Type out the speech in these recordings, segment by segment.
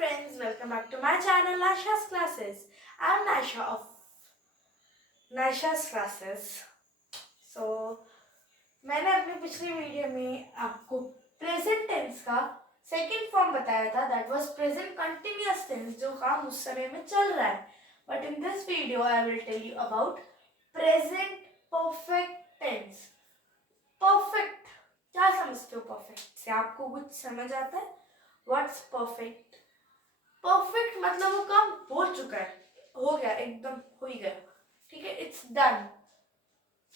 friends, welcome back to my channel Nasha's Classes. I'm Nasha of Nasha's Classes. So मैंने अपनी पिछली video में आपको प्रेजेंट टेंस का सेकंड फॉर्म बताया था, that was present continuous tense, जो काम उस समय में चल रहा है. But in this video I will tell you about present perfect tense. Perfect क्या समझते हो? परफेक्ट से आपको कुछ समझ आता है? What's perfect? परफेक्ट मतलब वो काम हो चुका है, हो गया, एकदम हो ही गया, ठीक है, it's done.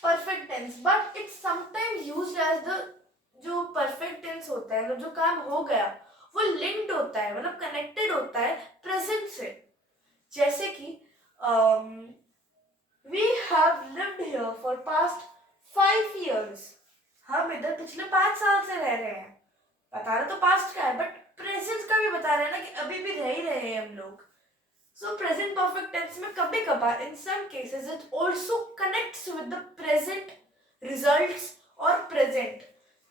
Perfect tense, but it's sometimes used as the, जो परफेक्ट टेंस होता है, मतलब जो काम हो गया वो लिंक्ड होता है, मतलब कनेक्टेड होता है प्रेजेंट से. जैसे कि we have lived here for past 5 years. हम इधर पिछले 5 साल से रह रहे हैं. बता रहे तो पास्ट का है, बट प्रेजेंट का भी बता रहे हैं ना कि अभी भी रह ही रहे हैं हम लोग. सो प्रेजेंट परफेक्ट टेंस में कभी कभार, in some cases, it also connects with the present results और प्रेजेंट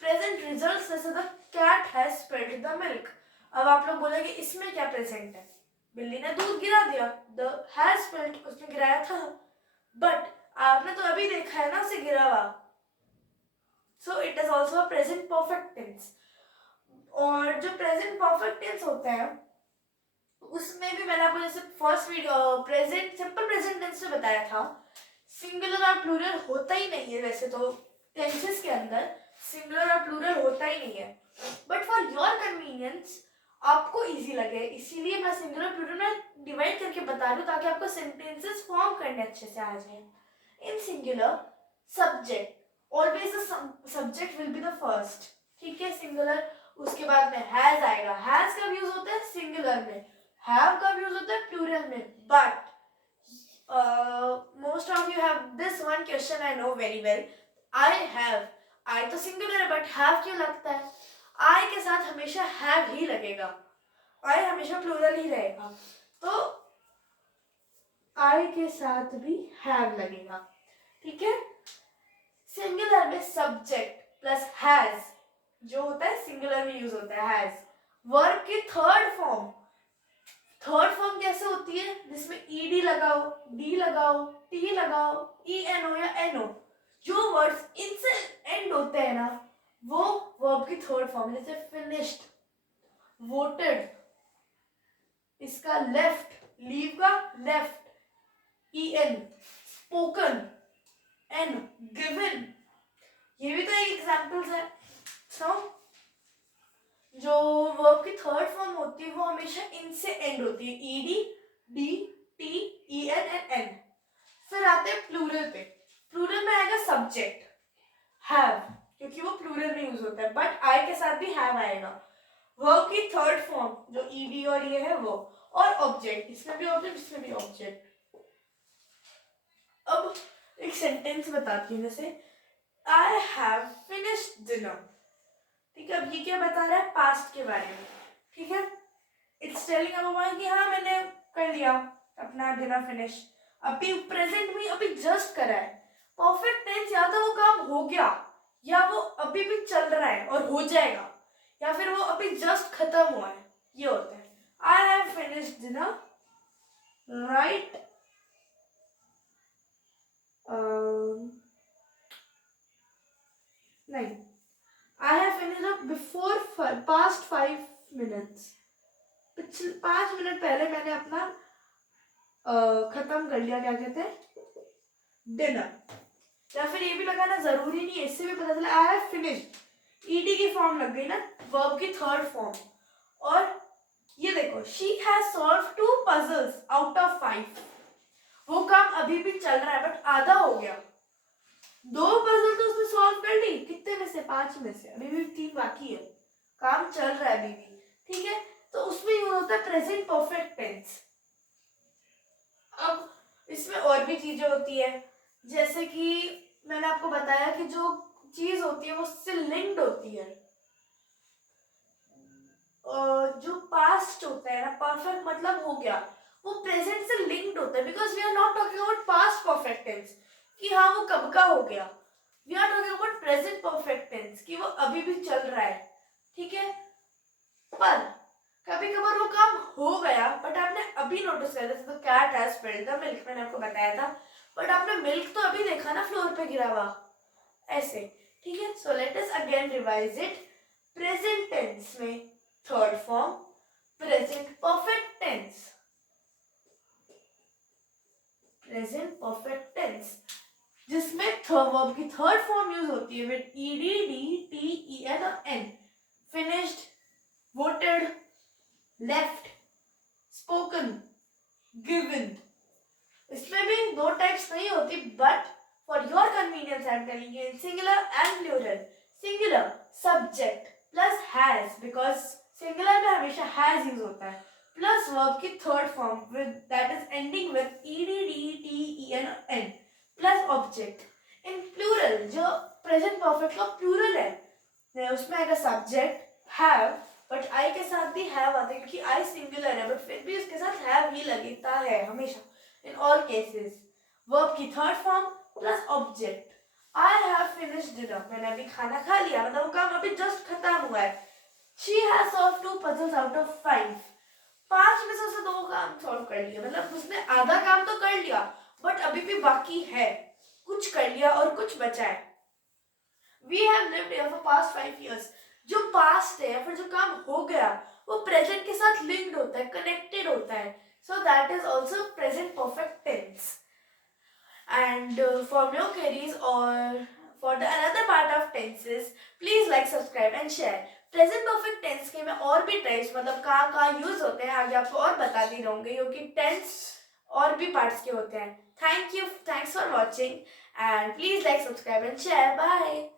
रिजल्ट्स. जैसे the cat has spilled the milk. अब आप लोग बोलेंगे इसमें क्या प्रेजेंट है? बिल्ली ने दूध गिरा दिया, द हैज स्पिल्ड, उसने गिराया था, बट आपने तो अभी देखा है ना उसे गिरा हुआ. So it is also a present perfect tense. और जो प्रेजेंट परफेक्ट टेंस होता है उसमें भी मैंने आपको जैसे first video present simple present tense में बताया था, सिंगुलर और प्लूरल होता ही नहीं है. वैसे तो टेंसेस के अंदर सिंगुलर और प्लूरल होता ही नहीं है, बट फॉर योर कन्वीनियंस आपको इजी लगे, इसीलिए मैं सिंगुलर प्लूरल में डिवाइड करके बता रही हूँ, ताकि आपको सेंटेंसेस फॉर्म करने अच्छे से आ जाए. इन singular subject, always the subject will be the first, ठीक है, सिंगुलर. उसके बाद में हैज आएगा. हैज कब यूज होता है? सिंगुलर में. हैव कब यूज होता है? प्लूरल में. But most of you have this one question, I know very well. I have, I तो सिंगुलर है, बट हैव क्यों लगता है? आई के साथ हमेशा हैव ही लगेगा, आई हमेशा प्लूरल ही रहेगा, तो आई के साथ भी हैव लगेगा, ठीक है. सिंगुलर में सब्जेक्ट प्लस हैज जो होता है, सिंगुलर में यूज होता है हैज. वर्ब की थर्ड फॉर्म कैसे होती है? जिसमें ईडी लगाओ, डी लगाओ, टी लगाओ, ई एन ओ या एन ओ, जो वर्ड्स इनसे एंड होते हैं ना, वो वर्ब की थर्ड फॉर्म. जैसे फिनिश्ड, वोटेड, इसका लेफ्ट, लीव का left, E N, spoken, N, given, ये भी तो एक एग्जांपल्स है. सो जो वर्ब की थर्ड फॉर्म होती है वो हमेशा इनसे एंड होती है, ED, D, T, E N and N. फिर आते हैं प्लूरल पे. प्लूरल में आएगा सब्जेक्ट हैव, क्योंकि वो प्लूरल में यूज होता है, बट आई के साथ भी हैव आएगा. वर्ब की थर्ड फॉर्म जो ईडी और ये है वो, और ऑब्जेक्ट, इसमें भी ऑब्जेक्ट, इसमें भी ऑब्जेक्ट. अब एक सेंटेंस बताती हूँ, जैसे आई हैव फिनिश्ड डिनर, ठीक है. अब ये क्या बता रहा है? पास्ट के बारे में, ठीक है. इट्स टेलिंग अबाउट कि हाँ मैंने कर लिया अपना डिनर फिनिश. अभी प्रेजेंट में अभी जस्ट करा है. परफेक्ट टेंस या तो वो काम हो गया, या वो अभी भी चल रहा है और हो जाएगा, या फिर वो अभी जस्ट खत्म हुआ है. ये होता है I have finished dinner, right. नहीं, I have finished up before past 5 minutes. पिछले 5 मिनट पहले मैंने अपना खत्म कर लिया, क्या कहते हैं, डिनर. या फिर ये भी लगाना जरूरी नहीं है, इससे भी पता चला आई हैव फिनिश्ड. ईडी की फॉर्म लग गई ना, वर्ब की थर्ड फॉर्म. और ये देखो, she has solve 2 puzzles out of 5. वो काम अभी भी चल रहा है, बट आधा हो गया. 2 पजल तो उसने सॉल्व कर ली, कितने में से? 5 में से. अभी भी 3 बाकी है, काम चल रहा है अभी भी, ठीक है. तो उसमें यूज होता है प्रेजेंट परफेक्ट टेंस. अब इसमें और भी चीजें होती है, जैसे कि मैंने आपको बताया कि जो चीज होती है वो उससे लिंक्ड होती है. जो पास्ट होता है ना, परफेक्ट मतलब हो गया, वो प्रेजेंट से लिंक्ड होता है, because we are not talking about past perfect tense कि हाँ वो कब का हो गया. We are talking about present perfect tense कि वो अभी भी चल रहा है, ठीक है. पर कभी कभार वो काम हो गया बट आपने अभी नोटिस किया, जैसे the cat has spilled the milk, मैंने आपको बताया था, बट आपने मिल्क तो अभी देखा ना फ्लोर पे गिरा हुआ, ऐसे। ठीक है, so let us again revise it. Present tense में third form, present perfect tense, present perfect tense जिसमें वर्ब की थर्ड फॉर्म यूज होती है with ED, D, T, E N और N. Finished, voted, left, spoken, given. इसमें भी दो types नहीं होती, but for your convenience I am telling you in singular and plural. Singular subject plus has, because singular में हमेशा has use होता है, प्लस वर्ब की third form with that is ending with ED, D, T, E N और N plus object. In plural जो present perfect का plural है उसमें आएगा सब्जेक्ट हैव, बट आई के साथ भी हैव आता है क्योंकि आई सिंगुलर है, बट फिर भी उसके साथ हैव ही लगता है हमेशा in all cases। verb की third form plus object. I have finished dinner, मैंने अभी खाना खा लिया, मतलब वो काम अभी जस्ट खत्म हुआ है। She has solved 2 puzzles out of 5, 5 में से उसने 2 काम सॉल्व कर लिया, मतलब उसने आधा काम तो कर लिया बट अभी भी बाकी है, कुछ कर लिया और कुछ बचा है। We have lived here for past 5 years, जो पास्ट है या फिर जो काम हो गया वो प्रेजेंट के साथ लिंक्ड होता है, कनेक्टेड होता है, so that is also present perfect tense। And for more queries or for the another part of tenses, please like, subscribe and share। Present perfect tense के में और भी टाइप्स, मतलब कहाँ यूज होते हैं आगे आपको और बताती रहूंगी, क्योंकि टेंस और भी पार्ट्स के होते हैं। Thanks for watching and please like, subscribe and share. Bye.